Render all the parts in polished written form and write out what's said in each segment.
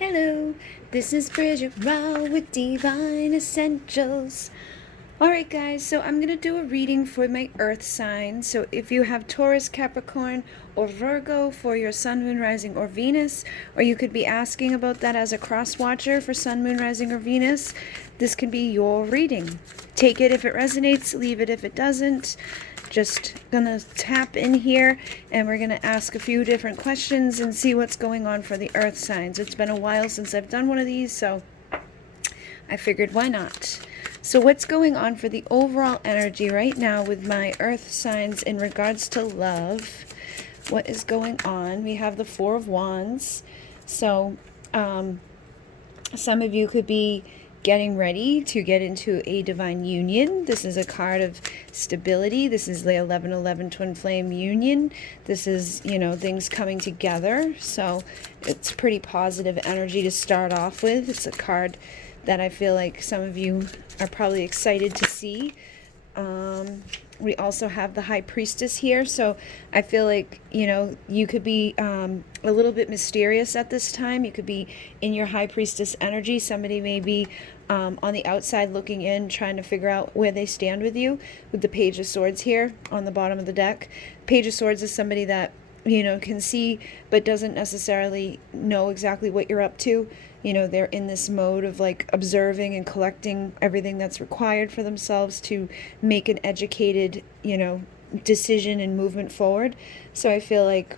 Hello, this is Bridget Raw with Divine Essentials. Alright guys, so I'm going to do a reading for my earth sign. So if you have Taurus, Capricorn, or Virgo for your Sun, Moon, Rising, or Venus, or you could be asking about that as a cross watcher for Sun, Moon, Rising, or Venus, this can be your reading. Take it if it resonates, leave it if it doesn't. Just gonna tap in here and we're gonna ask a few different questions and see what's going on for the earth signs. It's been a while since I've done one of these, so I figured why not. So what's going on for the overall energy right now with my earth signs in regards to love? What is going on? We have the Four of Wands. So some of you could be getting ready to get into a divine union. This is a card of stability. This is the 11-11 twin flame union. This is, you know, things coming together. So it's pretty positive energy to start off with. It's a card that I feel like some of you are probably excited to see. We also have the High Priestess here, so I feel like, you know, you could be a little bit mysterious at this time. You could be in your High Priestess energy. Somebody may be on the outside looking in, trying to figure out where they stand with you, with the Page of Swords here on the bottom of the deck. Page of Swords is somebody that, you know, can see but doesn't necessarily know exactly what you're up to. You know, they're in this mode of like observing and collecting everything that's required for themselves to make an educated, you know, decision and movement forward. So I feel like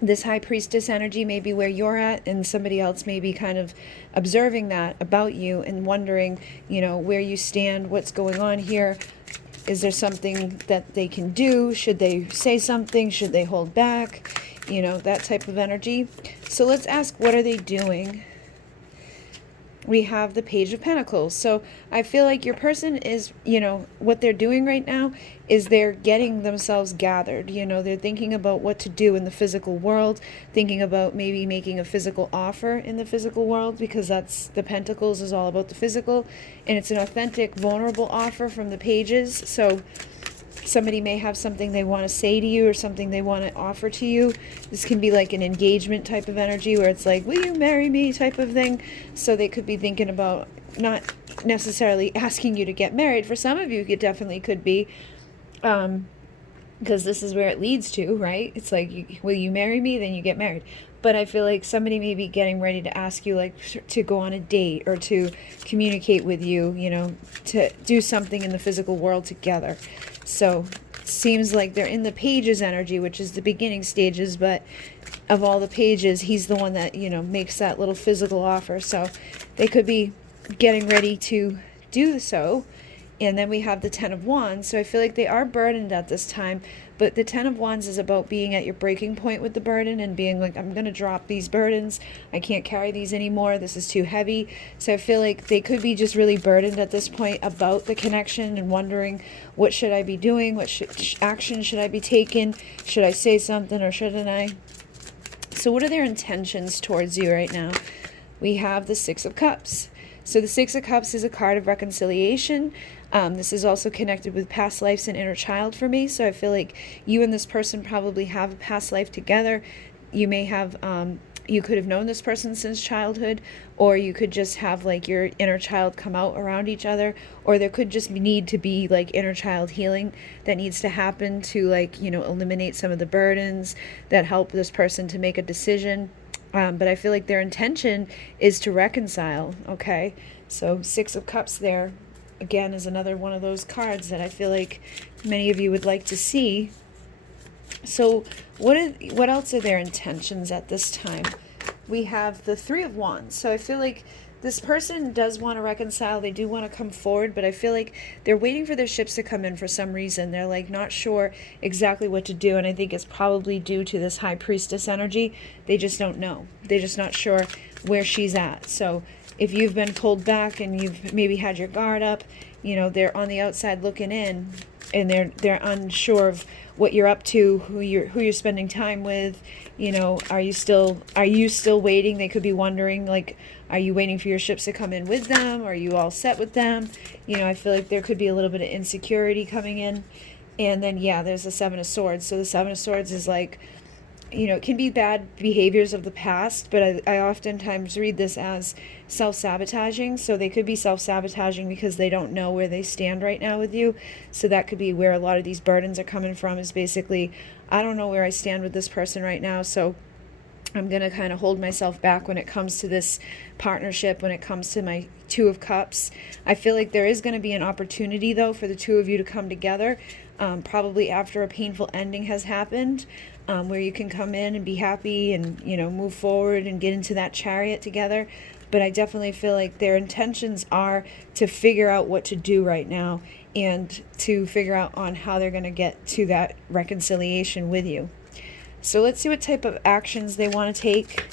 this High Priestess energy may be where you're at, and somebody else may be kind of observing that about you and wondering, you know, where you stand, what's going on here. Is there something that they can do? Should they say something? Should they hold back? You know, that type of energy. So let's ask, what are they doing? We have the Page of Pentacles. So I feel like your person is, you know, what they're doing right now is they're getting themselves gathered. You know, they're thinking about what to do in the physical world, thinking about maybe making a physical offer in the physical world, because that's the Pentacles is all about the physical, and it's an authentic, vulnerable offer from the pages. So somebody may have something they want to say to you or something they want to offer to you. This can be like an engagement type of energy where it's like, will you marry me type of thing. So they could be thinking about not necessarily asking you to get married. For some of you, it definitely could be, because this is where it leads to, right? It's like, will you marry me? Then you get married. But I feel like somebody may be getting ready to ask you, like, to go on a date or to communicate with you, you know, to do something in the physical world together. So it seems like they're in the Pages energy, which is the beginning stages, but of all the pages, he's the one that, you know, makes that little physical offer. So they could be getting ready to do so. And then we have the Ten of Wands. So I feel like they are burdened at this time. But the Ten of Wands is about being at your breaking point with the burden and being like, I'm going to drop these burdens. I can't carry these anymore. This is too heavy. So I feel like they could be just really burdened at this point about the connection and wondering, what should I be doing? What action should I be taking? Should I say something or shouldn't I? So what are their intentions towards you right now? We have the Six of Cups. So the Six of Cups is a card of reconciliation. This is also connected with past lives and inner child for me. So I feel like you and this person probably have a past life together. You may have, you could have known this person since childhood, or you could just have like your inner child come out around each other, or there could just need to be like inner child healing that needs to happen to, like, you know, eliminate some of the burdens that help this person to make a decision. But I feel like their intention is to reconcile, okay? So Six of Cups there, again, is another one of those cards that I feel like many of you would like to see. So what else are their intentions at this time? We have the Three of Wands. So I feel like this person does want to reconcile. They do want to come forward, but I feel like they're waiting for their ships to come in for some reason. They're like not sure exactly what to do, and I think it's probably due to this High Priestess energy. They just don't know. They're just not sure where she's at. So if you've been pulled back and you've maybe had your guard up, you know, they're on the outside looking in, and they're unsure of what you're up to, who you're spending time with. You know, are you still waiting? They could be wondering, like, are you waiting for your ships to come in with them? Are you all set with them? You know, I feel like there could be a little bit of insecurity coming in. And then, yeah, there's the Seven of Swords. So the Seven of Swords is like, you know, it can be bad behaviors of the past, but I oftentimes read this as self-sabotaging. So they could be self-sabotaging because they don't know where they stand right now with you. So that could be where a lot of these burdens are coming from, is basically, I don't know where I stand with this person right now, so I'm going to kind of hold myself back when it comes to this partnership, when it comes to my Two of Cups. I feel like there is going to be an opportunity, though, for the two of you to come together, probably after a painful ending has happened, where you can come in and be happy and, you know, move forward and get into that chariot together. But I definitely feel like their intentions are to figure out what to do right now and to figure out on how they're going to get to that reconciliation with you. So let's see what type of actions they want to take.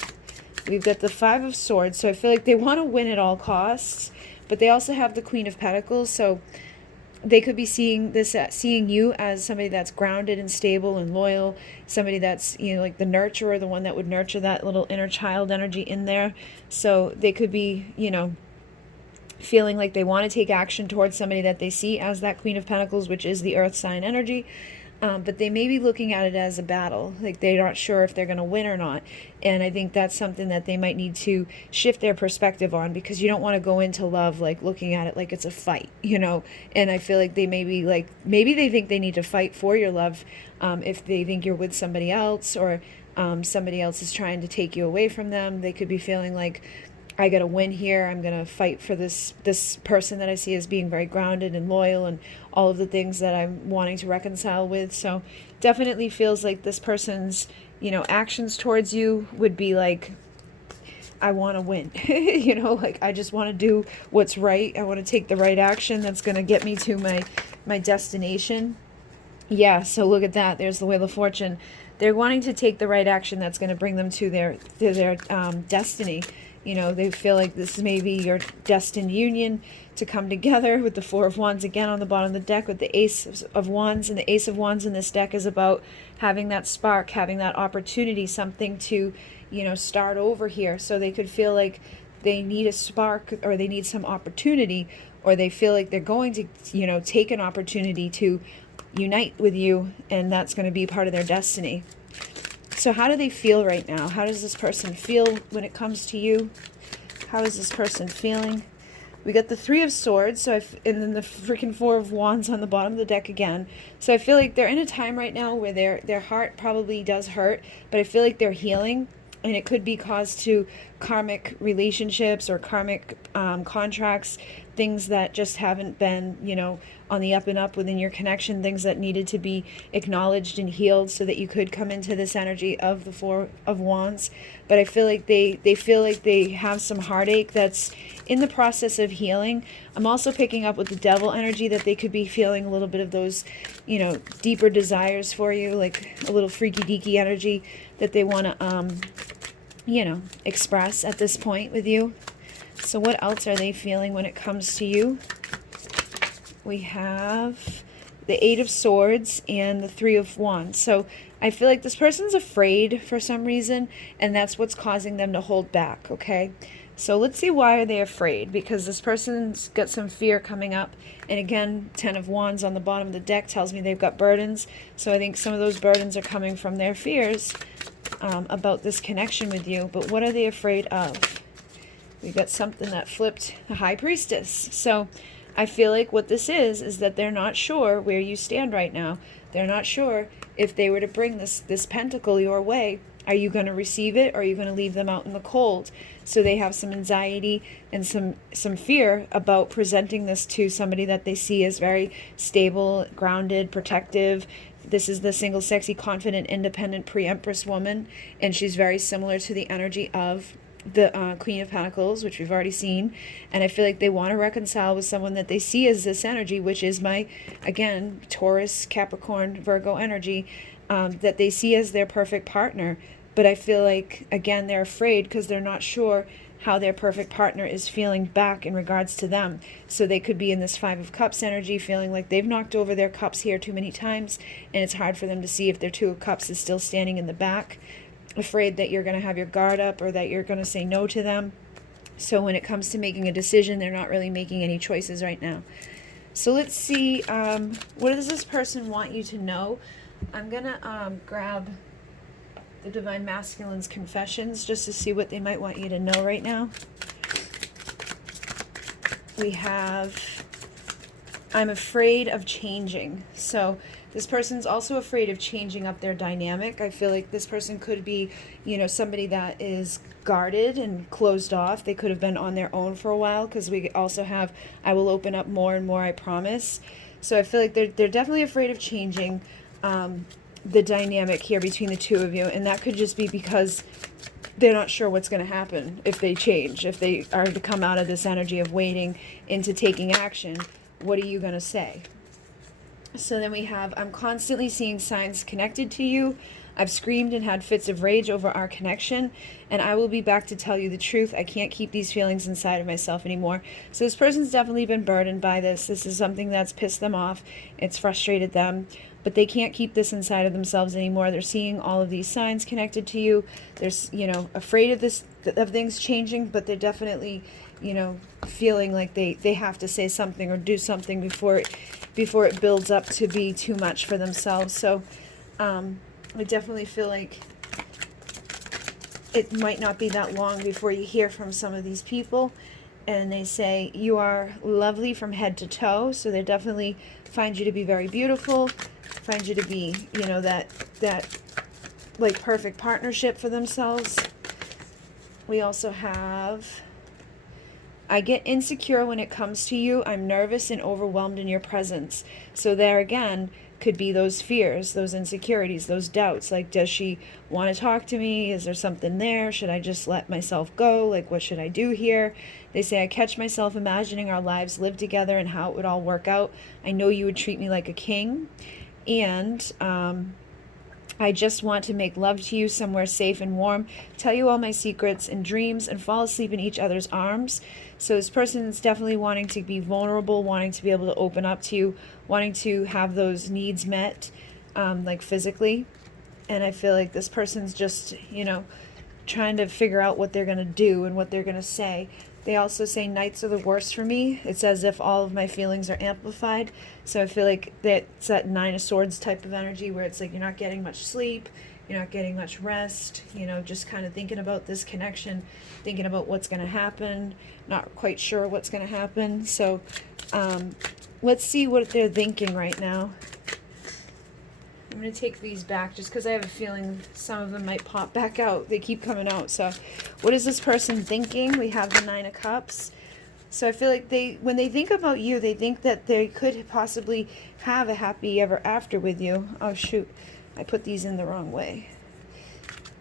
We've got the Five of Swords, so I feel like they want to win at all costs, but they also have the Queen of Pentacles, so they could be seeing you as somebody that's grounded and stable and loyal, somebody that's, you know, like the nurturer, the one that would nurture that little inner child energy in there. So they could be, you know, feeling like they want to take action towards somebody that they see as that Queen of Pentacles, which is the earth sign energy. But they may be looking at it as a battle, like they're not sure if they're going to win or not. And I think that's something that they might need to shift their perspective on, because you don't want to go into love like looking at it like it's a fight, you know. And I feel like they may be like, maybe they think they need to fight for your love, if they think you're with somebody else, or somebody else is trying to take you away from them. They could be feeling like, I got to win here. I'm going to fight for this person that I see as being very grounded and loyal and all of the things that I'm wanting to reconcile with. So definitely feels like this person's, you know, actions towards you would be like, I want to win, you know, like I just want to do what's right. I want to take the right action that's going to get me to my destination. Yeah, so look at that. There's the Wheel of Fortune. They're wanting to take the right action that's going to bring them to their destiny. You know, they feel like this may be your destined union to come together, with the Four of Wands again on the bottom of the deck, with the Ace of Wands. And the Ace of Wands in this deck is about having that spark, having that opportunity, something to, you know, start over here. So they could feel like they need a spark, or they need some opportunity, or they feel like they're going to, you know, take an opportunity to unite with you, and that's going to be part of their destiny. So how do they feel right now? How does this person feel when it comes to you? How is this person feeling? We got the Three of Swords, and then the freaking Four of Wands on the bottom of the deck again. So I feel like they're in a time right now where their heart probably does hurt, but I feel like they're healing, and it could be caused to karmic relationships or karmic contracts, things that just haven't been, you know, on the up and up within your connection, things that needed to be acknowledged and healed so that you could come into this energy of the Four of Wands. But I feel like they feel like they have some heartache that's in the process of healing. I'm also picking up with the Devil energy that they could be feeling a little bit of those, you know, deeper desires for you, like a little freaky deaky energy that they want to, you know, express at this point with you. So what else are they feeling when it comes to you? We have the Eight of Swords and the Three of Wands. So I feel like this person's afraid for some reason, and that's what's causing them to hold back, okay? So let's see, why are they afraid? Because this person's got some fear coming up. And again, Ten of Wands on the bottom of the deck tells me they've got burdens. So I think some of those burdens are coming from their fears about this connection with you. But what are they afraid of? We got something that flipped, the High Priestess. So I feel like what this is that they're not sure where you stand right now. They're not sure if they were to bring this pentacle your way, are you going to receive it, or are you going to leave them out in the cold? So they have some anxiety and some fear about presenting this to somebody that they see as very stable, grounded, protective. This is the single, sexy, confident, independent pre-empress woman, and she's very similar to the energy of the Queen of Pentacles, which we've already seen. And I feel like they want to reconcile with someone that they see as this energy, which is my, again, Taurus, Capricorn, Virgo energy, that they see as their perfect partner. But I feel like, again, they're afraid because they're not sure how their perfect partner is feeling back in regards to them. So they could be in this Five of Cups energy, feeling like they've knocked over their cups here too many times, and it's hard for them to see if their Two of Cups is still standing in the back, afraid that you're going to have your guard up or that you're going to say no to them. So when it comes to making a decision, they're not really making any choices right now. So let's see, what does this person want you to know? I'm going to grab the Divine Masculine's confessions, just to see what they might want you to know right now. We have, I'm afraid of changing. So this person's also afraid of changing up their dynamic. I feel like this person could be, you know, somebody that is guarded and closed off. They could have been on their own for a while, because we also have, I will open up more and more, I promise. So I feel like they're definitely afraid of changing the dynamic here between the two of you. And that could just be because they're not sure what's going to happen if they change, if they are to come out of this energy of waiting into taking action. What are you going to say? So then we have, I'm constantly seeing signs connected to you. I've screamed and had fits of rage over our connection, and I will be back to tell you the truth. I can't keep these feelings inside of myself anymore. So this person's definitely been burdened by this. This is something that's pissed them off. It's frustrated them, but they can't keep this inside of themselves anymore. They're seeing all of these signs connected to you. They're, you know, afraid of this, of things changing, but they're definitely, you know, feeling like they have to say something or do something before it builds up to be too much for themselves. So I definitely feel like it might not be that long before you hear from some of these people, and they say you are lovely from head to toe. So they definitely find you to be very beautiful, find you to be, you know, that like perfect partnership for themselves. We also have, I get insecure when it comes to you. I'm nervous and overwhelmed in your presence. So there again could be those fears, those insecurities, those doubts. Like, does she want to talk to me? Is there something there? Should I just let myself go? Like, what should I do here? They say, I catch myself imagining our lives live together and how it would all work out. I know you would treat me like a king. And I just want to make love to you somewhere safe and warm, tell you all my secrets and dreams, and fall asleep in each other's arms. So this person is definitely wanting to be vulnerable, wanting to be able to open up to you, wanting to have those needs met, like physically. And I feel like this person's just, you know, trying to figure out what they're going to do and what they're going to say. They also say nights are the worst for me. It's as if all of my feelings are amplified. So I feel like that's that Nine of Swords type of energy where it's like you're not getting much sleep, you're not getting much rest, you know, just kind of thinking about this connection, thinking about what's going to happen, not quite sure what's going to happen. So let's see what they're thinking right now. I'm going to take these back just because I have a feeling some of them might pop back out. They keep coming out. So what is this person thinking? We have the Nine of Cups. So I feel like when they think about you, they think that they could possibly have a happy ever after with you. Oh, shoot. I put these in the wrong way.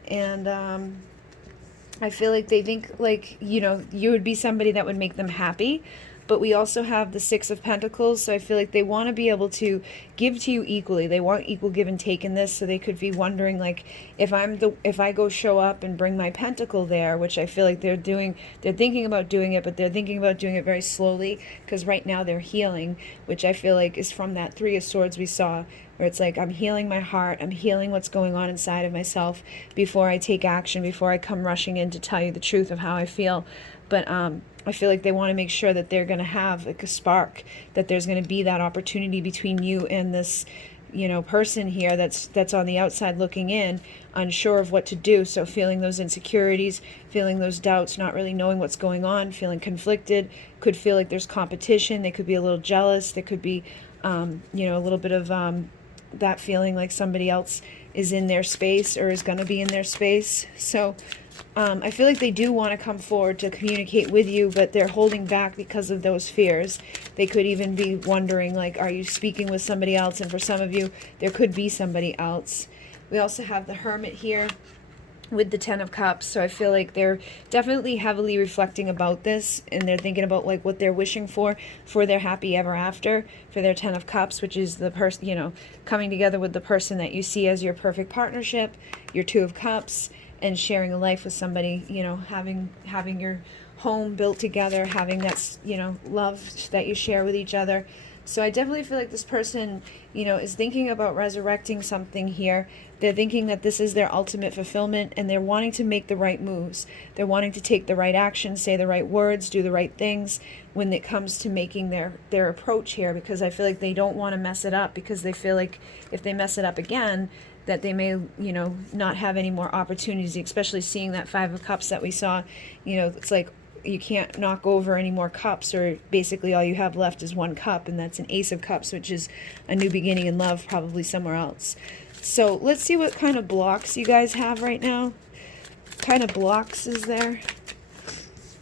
And I feel like they think like, you know, you would be somebody that would make them happy. But we also have the Six of Pentacles, so I feel like they want to be able to give to you equally. They want equal give and take in this, so they could be wondering, like, if I go show up and bring my pentacle there, which I feel like they're thinking about doing it, but they're thinking about doing it very slowly, because right now they're healing, which I feel like is from that Three of Swords we saw, where it's like, I'm healing my heart, I'm healing what's going on inside of myself before I take action, before I come rushing in to tell you the truth of how I feel. But I feel like they want to make sure that they're going to have like a spark, that there's going to be that opportunity between you and this, you know, person here that's on the outside looking in, unsure of what to do. So feeling those insecurities, feeling those doubts, not really knowing what's going on, feeling conflicted, could feel like there's competition. They could be a little jealous. There could be, you know, a little bit of that feeling like somebody else is in their space or is going to be in their space. So I feel like they do want to come forward to communicate with you, but they're holding back because of those fears. They could even be wondering, like, are you speaking with somebody else? And for some of you, there could be somebody else. We also have the Hermit here with the Ten of Cups. So I feel like they're definitely heavily reflecting about this, and they're thinking about like what they're wishing for their happy ever after, for their Ten of Cups, which is the person, you know, coming together with the person that you see as your perfect partnership, your Two of Cups, and sharing a life with somebody, you know, having your home built together, having that, you know, love that you share with each other. So I definitely feel like this person, you know, is thinking about resurrecting something here. They're thinking that this is their ultimate fulfillment, and they're wanting to make the right moves. They're wanting to take the right action, say the right words, do the right things when it comes to making their approach here, because I feel like they don't want to mess it up, because they feel like if they mess it up again, that they may, you know, not have any more opportunities, especially seeing that Five of Cups that we saw. You know, it's like you can't knock over any more cups, or basically all you have left is one cup, and that's an Ace of Cups, which is a new beginning in love, probably somewhere else. So let's see what kind of blocks you guys have right now. What kind of blocks is there?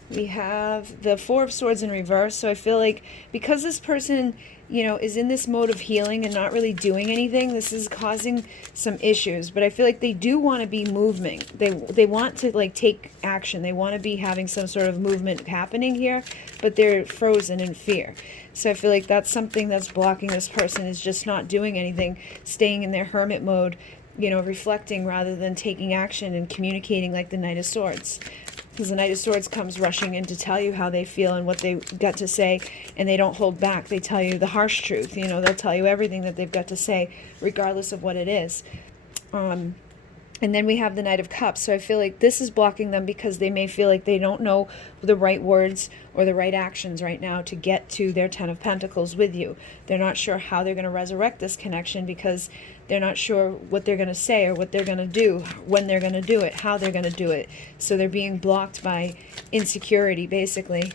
We have the Four of Swords in reverse. So I feel like because this person, you know, is in this mode of healing and not really doing anything, this is causing some issues. But I feel like they do want to be moving. They want to like take action. They want to be having some sort of movement happening here, but they're frozen in fear. So I feel like that's something that's blocking this person, is just not doing anything, staying in their hermit mode, you know, reflecting rather than taking action and communicating, like the Knight of Swords. Because the Knight of Swords comes rushing in to tell you how they feel and what they've got to say, and they don't hold back. They tell you the harsh truth. You know, they'll tell you everything that they've got to say, regardless of what it is. And then we have the Knight of Cups. So I feel like this is blocking them because they may feel like they don't know the right words or the right actions right now to get to their Ten of Pentacles with you. They're not sure how they're going to resurrect this connection because they're not sure what they're going to say or what they're going to do, when they're going to do it, how they're going to do it. So they're being blocked by insecurity, basically.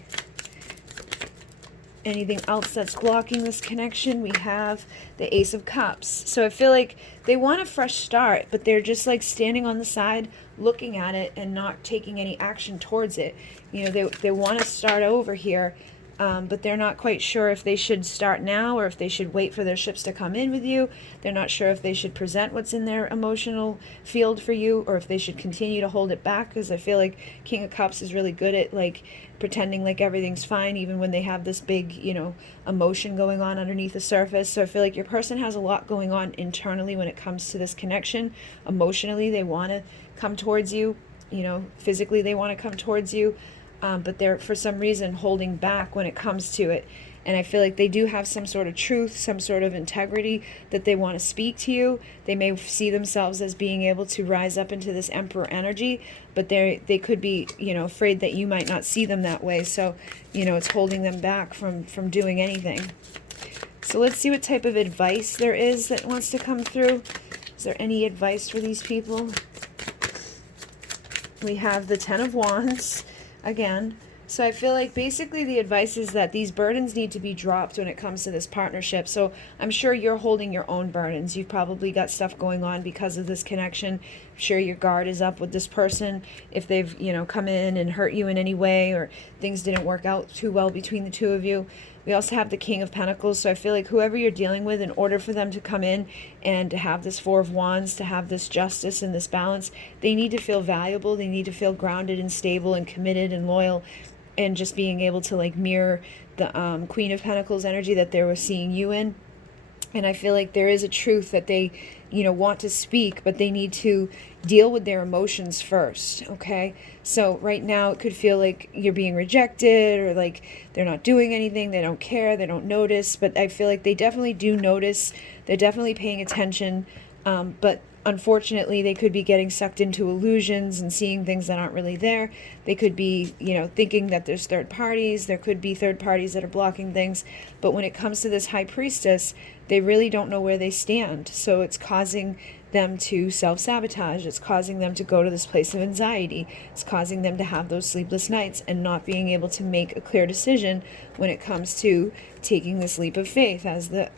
Anything else that's blocking this connection? We have the Ace of Cups. So I feel like they want a fresh start, but they're just like standing on the side looking at it and not taking any action towards it. You know, they want to start over here, but they're not quite sure if they should start now or if they should wait for their ships to come in with you. They're not sure if they should present what's in their emotional field for you or if they should continue to hold it back, because I feel like King of Cups is really good at like pretending like everything's fine even when they have this big, you know, emotion going on underneath the surface. So I feel like your person has a lot going on internally when it comes to this connection. Emotionally, they want to come towards you. You know, physically they want to come towards you. But they're, for some reason, holding back when it comes to it. And I feel like they do have some sort of truth, some sort of integrity that they want to speak to you. They may see themselves as being able to rise up into this Emperor energy, but they could be, you know, afraid that you might not see them that way. So, you know, it's holding them back from doing anything. So let's see what type of advice there is that wants to come through. Is there any advice for these people? We have the Ten of Wands again. So I feel like basically the advice is that these burdens need to be dropped when it comes to this partnership. So I'm sure you're holding your own burdens. You've probably got stuff going on because of this connection. I'm sure your guard is up with this person. If they've, you know, come in and hurt you in any way, or things didn't work out too well between the two of you. We also have the King of Pentacles. So I feel like whoever you're dealing with, in order for them to come in and to have this Four of Wands, to have this justice and this balance, they need to feel valuable. They need to feel grounded and stable and committed and loyal, and just being able to like mirror the Queen of Pentacles energy that they were seeing you in. And I feel like there is a truth that they, you know, want to speak, but they need to deal with their emotions first, okay? So right now it could feel like you're being rejected, or like they're not doing anything, they don't care, they don't notice, but I feel like they definitely do notice. They're definitely paying attention, but unfortunately, they could be getting sucked into illusions and seeing things that aren't really there. They could be, you know, thinking that there's third parties. There could be third parties that are blocking things. But when it comes to this High Priestess, they really don't know where they stand. So it's causing them to self-sabotage. It's causing them to go to this place of anxiety. It's causing them to have those sleepless nights and not being able to make a clear decision when it comes to taking this leap of faith as the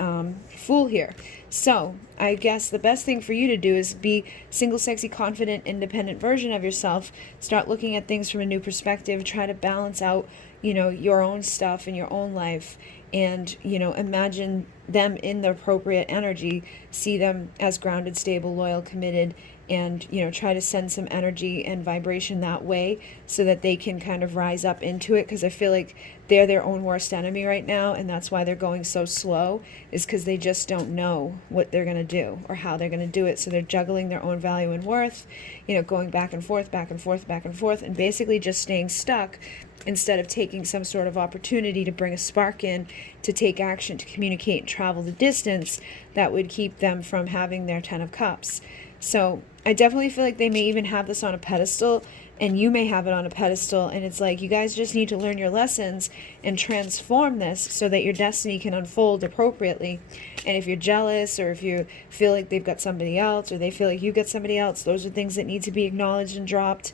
Fool here. So I guess the best thing for you to do is be single, sexy, confident, independent version of yourself. Start looking at things from a new perspective. Try to balance out, you know, your own stuff in your own life, and, you know, imagine them in the appropriate energy. See them as grounded, stable, loyal, committed, and, you know, try to send some energy and vibration that way so that they can kind of rise up into it. Because I feel like they're their own worst enemy right now, and that's why they're going so slow, is because they just don't know what they're going to do or how they're going to do it. So they're juggling their own value and worth, you know, going back and forth, back and forth, back and forth, and basically just staying stuck instead of taking some sort of opportunity to bring a spark in, to take action, to communicate and travel the distance that would keep them from having their Ten of Cups. So I definitely feel like they may even have this on a pedestal and you may have it on a pedestal, and it's like, you guys just need to learn your lessons and transform this so that your destiny can unfold appropriately. And if you're jealous, or if you feel like they've got somebody else, or they feel like you got somebody else, those are things that need to be acknowledged and dropped.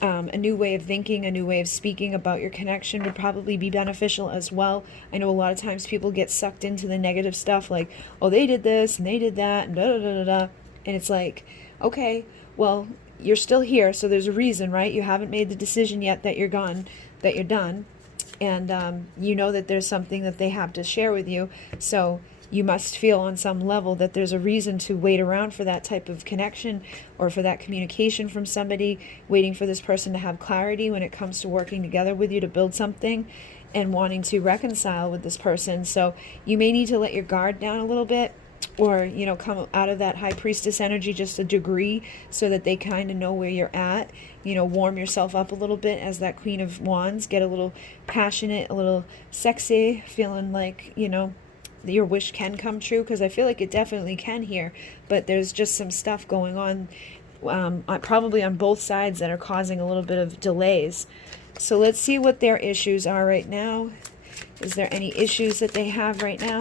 A new way of thinking, a new way of speaking about your connection would probably be beneficial as well. I know a lot of times people get sucked into the negative stuff, like, oh, they did this and they did that and da da da da da. And it's like, okay, well, you're still here, so there's a reason, right? You haven't made the decision yet that you're gone, that you're done. And you know that there's something that they have to share with you. So you must feel on some level that there's a reason to wait around for that type of connection, or for that communication from somebody, waiting for this person to have clarity when it comes to working together with you to build something, and wanting to reconcile with this person. So you may need to let your guard down a little bit, or, you know, come out of that high priestess energy just a degree, so that they kind of know where you're at. You know, warm yourself up a little bit as that Queen of Wands, get a little passionate, a little sexy, feeling like, you know, your wish can come true, because I feel like it definitely can here, but there's just some stuff going on, probably on both sides, that are causing a little bit of delays. So let's see what their issues are right now. Is there any issues that they have right now?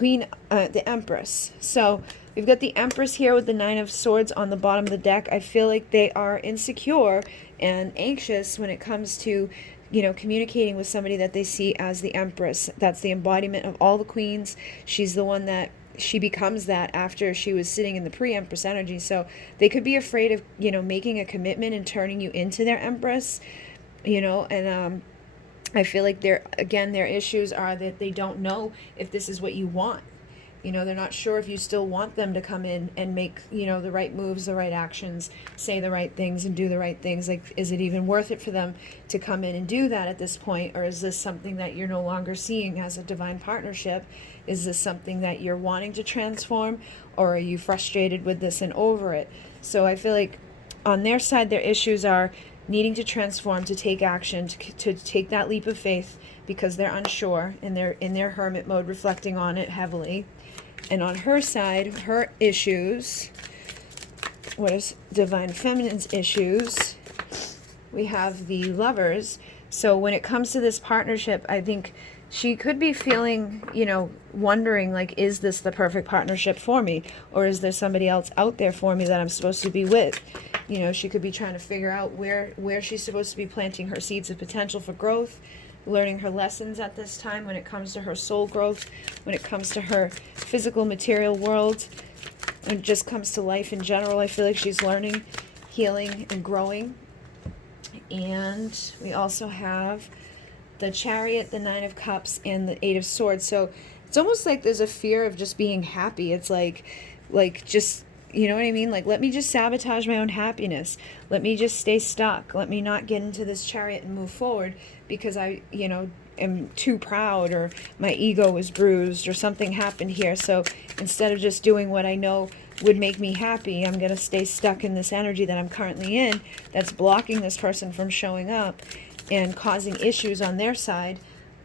The Empress. So we've got the Empress here with the Nine of Swords on the bottom of the deck. I feel like they are insecure and anxious when it comes to, you know, communicating with somebody that they see as the Empress. That's the embodiment of all the queens. She's the one that, she becomes that after she was sitting in the pre-Empress energy. So they could be afraid of, you know, making a commitment and turning you into their Empress, you know. And I feel like their issues are that they don't know if this is what you want. You know, they're not sure if you still want them to come in and make, you know, the right moves, the right actions, say the right things and do the right things. Like, is it even worth it for them to come in and do that at this point? Or is this something that you're no longer seeing as a divine partnership? Is this something that you're wanting to transform? Or are you frustrated with this and over it? So I feel like on their side, their issues are needing to transform, to take action, to take that leap of faith, because they're unsure, and they're in their hermit mode, reflecting on it heavily. And on her side, her issues, what is Divine Feminine's issues? We have the Lovers. So when it comes to this partnership, I think she could be feeling, you know, wondering, like, is this the perfect partnership for me? Or is there somebody else out there for me that I'm supposed to be with? You know, she could be trying to figure out where she's supposed to be planting her seeds of potential for growth, learning her lessons at this time when it comes to her soul growth, when it comes to her physical material world, when it just comes to life in general. I feel like she's learning, healing, and growing. And we also have the Chariot, the Nine of Cups, and the Eight of Swords. So it's almost like there's a fear of just being happy. It's like just, you know what I mean? Like, let me just sabotage my own happiness. Let me just stay stuck. Let me not get into this chariot and move forward because I, you know, am too proud, or my ego was bruised, or something happened here. So instead of just doing what I know would make me happy, I'm going to stay stuck in this energy that I'm currently in, that's blocking this person from showing up and causing issues on their side.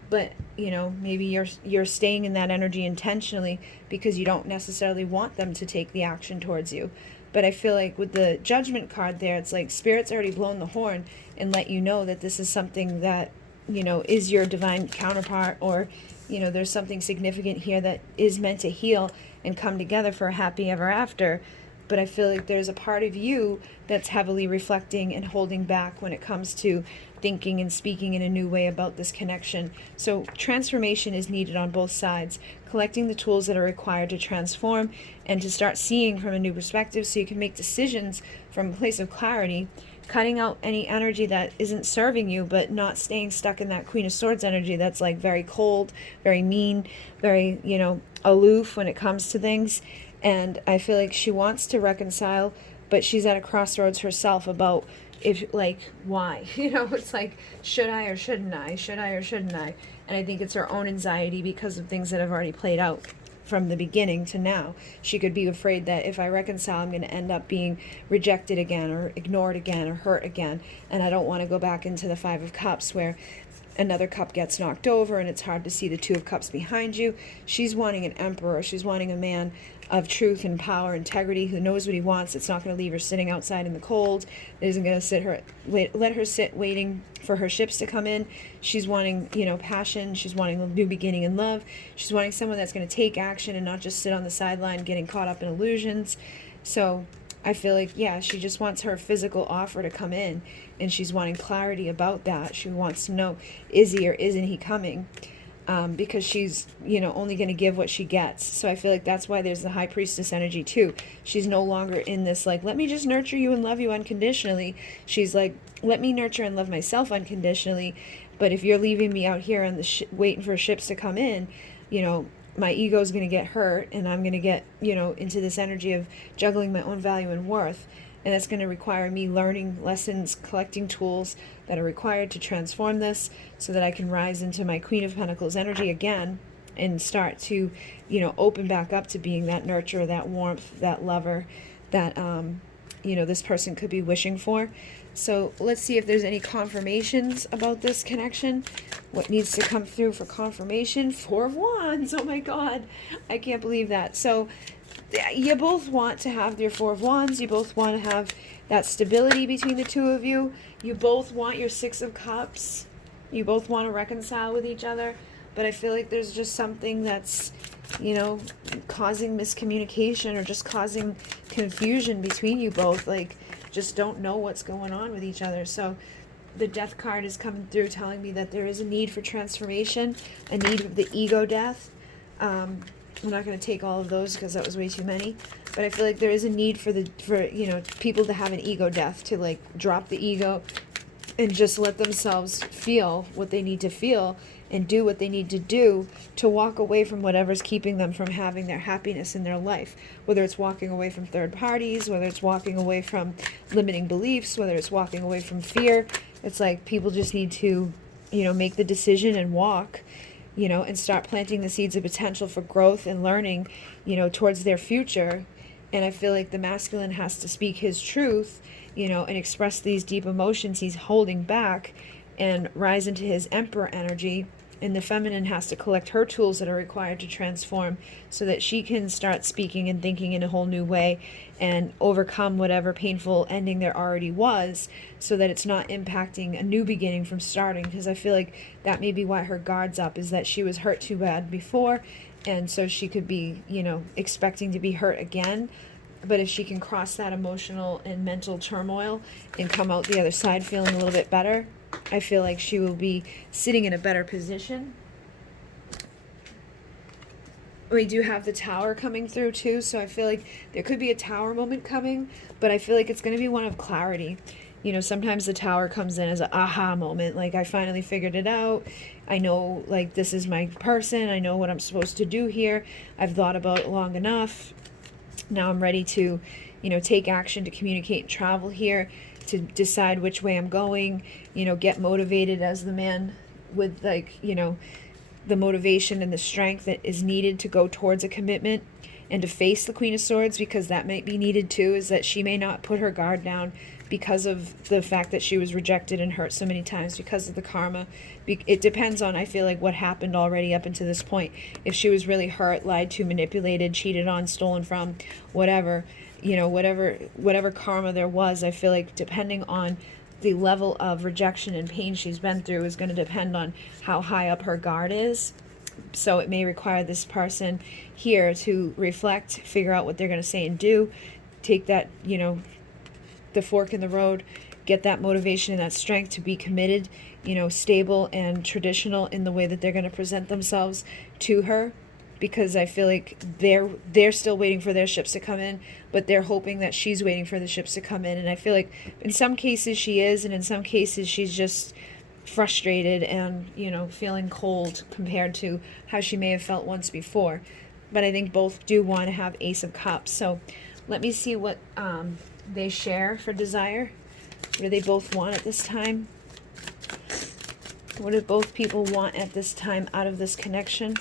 But, you know, maybe you're staying in that energy intentionally because you don't necessarily want them to take the action towards you. But I feel like with the Judgment card there, it's like Spirit's already blown the horn and let you know that this is something that, you know, is your divine counterpart, or, you know, there's something significant here that is meant to heal and come together for a happy ever after. But I feel like there's a part of you that's heavily reflecting and holding back when it comes to thinking and speaking in a new way about this connection. So transformation is needed on both sides, collecting the tools that are required to transform and to start seeing from a new perspective, so you can make decisions from a place of clarity, cutting out any energy that isn't serving you, but not staying stuck in that Queen of Swords energy that's like very cold, very mean, very, you know, aloof when it comes to things. And I feel like she wants to reconcile, but she's at a crossroads herself about if, like, why? You know, it's like, should I or shouldn't I? Should I or shouldn't I? And I think it's her own anxiety because of things that have already played out from the beginning to now. She could be afraid that if I reconcile, I'm going to end up being rejected again, or ignored again, or hurt again. And I don't want to go back into the Five of Cups, where another cup gets knocked over and it's hard to see the Two of Cups behind you. She's wanting an emperor. She's wanting a man of truth and power, integrity, who knows what he wants. It's not going to leave her sitting outside in the cold. It isn't going to let her sit waiting for her ships to come in. She's wanting, passion. She's wanting a new beginning in love. She's wanting someone that's going to take action and not just sit on the sideline getting caught up in illusions. So I feel like, yeah, she just wants her physical offer to come in, and she's wanting clarity about that. She wants to know, is he or isn't he coming? Because she's, only going to give what she gets. So I feel like that's why there's the High Priestess energy too. She's no longer in this, like, let me just nurture you and love you unconditionally. She's like, let me nurture and love myself unconditionally. But if you're leaving me out here on the waiting for ships to come in, my ego is going to get hurt, and I'm going to get, into this energy of juggling my own value and worth. And that's going to require me learning lessons, collecting tools that are required to transform this so that I can rise into my Queen of Pentacles energy again and start to, open back up to being that nurturer, that warmth, that lover that, this person could be wishing for. So let's see if there's any confirmations about this connection. What needs to come through for confirmation? Four of Wands. Oh my God. I can't believe that. So you both want to have your Four of Wands. You both want to have that stability between the two of you. You both want your Six of Cups. You both want to reconcile with each other. But I feel like there's just something that's, causing miscommunication or just causing confusion between you both. Like, just don't know what's going on with each other. So the Death card is coming through telling me that there is a need for transformation, a need of the ego death. I'm not going to take all of those because that was way too many, but I feel like there is a need for people to have an ego death, to like drop the ego and just let themselves feel what they need to feel and do what they need to do to walk away from whatever's keeping them from having their happiness in their life. Whether it's walking away from third parties, whether it's walking away from limiting beliefs, whether it's walking away from fear. It's like people just need to, make the decision and walk, and start planting the seeds of potential for growth and learning, towards their future. And I feel like the masculine has to speak his truth, and express these deep emotions he's holding back and rise into his emperor energy. And the feminine has to collect her tools that are required to transform so that she can start speaking and thinking in a whole new way and overcome whatever painful ending there already was, so that it's not impacting a new beginning from starting. Because I feel like that may be why her guard's up, is that she was hurt too bad before, and so she could be, expecting to be hurt again. But if she can cross that emotional and mental turmoil and come out the other side feeling a little bit better, I feel like she will be sitting in a better position. We do have the Tower coming through too, so I feel like there could be a Tower moment coming, but I feel like it's going to be one of clarity. Sometimes the Tower comes in as an aha moment, like I finally figured it out. I know, like, this is my person. I know what I'm supposed to do here. I've thought about it long enough. Now I'm ready to, take action, to communicate and travel here, to decide which way I'm going, get motivated as the man with, like, the motivation and the strength that is needed to go towards a commitment and to face the Queen of Swords, because that might be needed too, is that she may not put her guard down because of the fact that she was rejected and hurt so many times, because of the karma. It depends on, I feel like, what happened already up until this point. If she was really hurt, lied to, manipulated, cheated on, stolen from, whatever, whatever karma there was, I feel like depending on the level of rejection and pain she's been through is going to depend on how high up her guard is. So it may require this person here to reflect, figure out what they're going to say and do, take that, the fork in the road, get that motivation and that strength to be committed, stable and traditional in the way that they're going to present themselves to her. Because I feel like they're still waiting for their ships to come in, but they're hoping that she's waiting for the ships to come in. And I feel like in some cases she is, and in some cases she's just frustrated and, feeling cold compared to how she may have felt once before. But I think both do want to have Ace of Cups. So let me see what they share for desire. What do they both want at this time? What do both people want at this time out of this connection?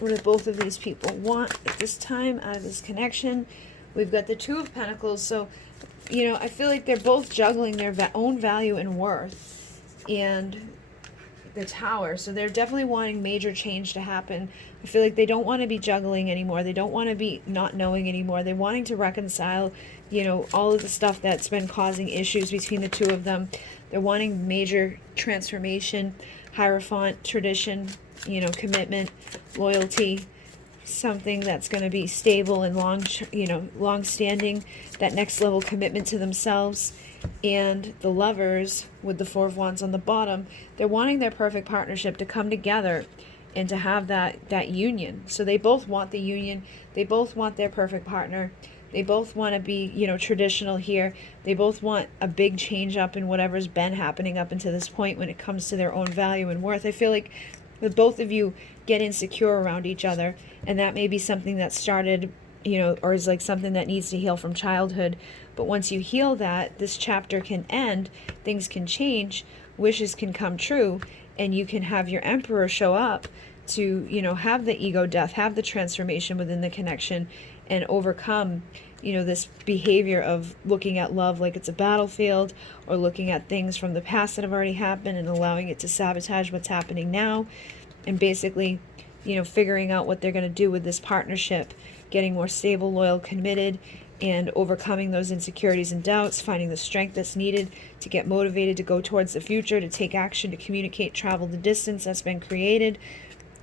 What do both of these people want at this time out of this connection? We've got the Two of Pentacles. So, I feel like they're both juggling their own value and worth. and the Tower. So they're definitely wanting major change to happen. I feel like they don't want to be juggling anymore. They don't want to be not knowing anymore. They're wanting to reconcile, you know, all of the stuff that's been causing issues between the two of them. They're wanting major transformation, Hierophant, tradition, you know, commitment, loyalty, something that's going to be stable and long standing, that next level commitment to themselves. And the Lovers, with the Four of Wands on the bottom, they're wanting their perfect partnership to come together and to have that union. So they both want the union. They both want their perfect partner. They both want to be, you know, traditional here. They both want a big change up in whatever's been happening up until this point when it comes to their own value and worth. I feel like with both of you get insecure around each other, and that may be something that started, you know, or is like something that needs to heal from childhood. But once you heal that, this chapter can end, things can change, wishes can come true, and you can have your Emperor show up to, you know, have the ego death, have the transformation within the connection, and overcome, you know, this behavior of looking at love like it's a battlefield, or looking at things from the past that have already happened and allowing it to sabotage what's happening now, and basically, you know, figuring out what they're going to do with this partnership, getting more stable, loyal, committed, and overcoming those insecurities and doubts, finding the strength that's needed to get motivated to go towards the future, to take action, to communicate, travel the distance that's been created,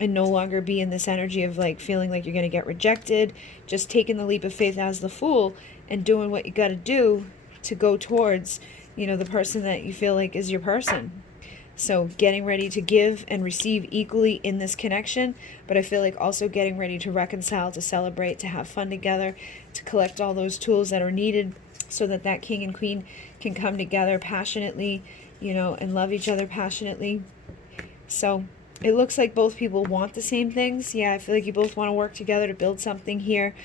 and no longer be in this energy of like feeling like you're going to get rejected. Just taking the leap of faith as the Fool and doing what you got to do to go towards, you know, the person that you feel like is your person. So getting ready to give and receive equally in this connection, but I feel like also getting ready to reconcile, to celebrate, to have fun together, to collect all those tools that are needed so that that king and queen can come together passionately, you know, and love each other passionately. So it looks like both people want the same things. Yeah, I feel like you both want to work together to build something here.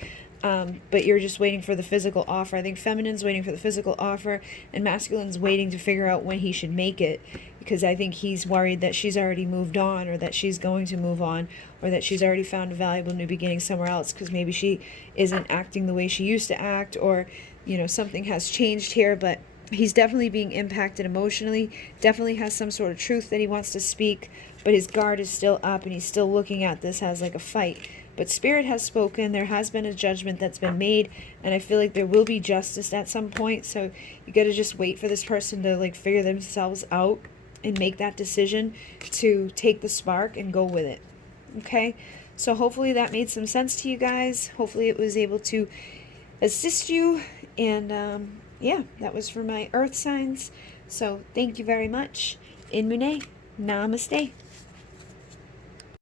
But you're just waiting for the physical offer. I think feminine's waiting for the physical offer, and masculine's waiting to figure out when he should make it, because I think he's worried that she's already moved on, or that she's going to move on, or that she's already found a valuable new beginning somewhere else, because maybe she isn't acting the way she used to act, or, you know, something has changed here. But he's definitely being impacted emotionally, definitely has some sort of truth that he wants to speak, but his guard is still up, and he's still looking at this as like a fight. But Spirit has spoken. There has been a judgment that's been made, and I feel like there will be justice at some point. So you got to just wait for this person to like figure themselves out and make that decision to take the spark and go with it. Okay? So hopefully that made some sense to you guys. Hopefully it was able to assist you. And yeah, that was for my earth signs. So thank you very much. In Munay. Namaste.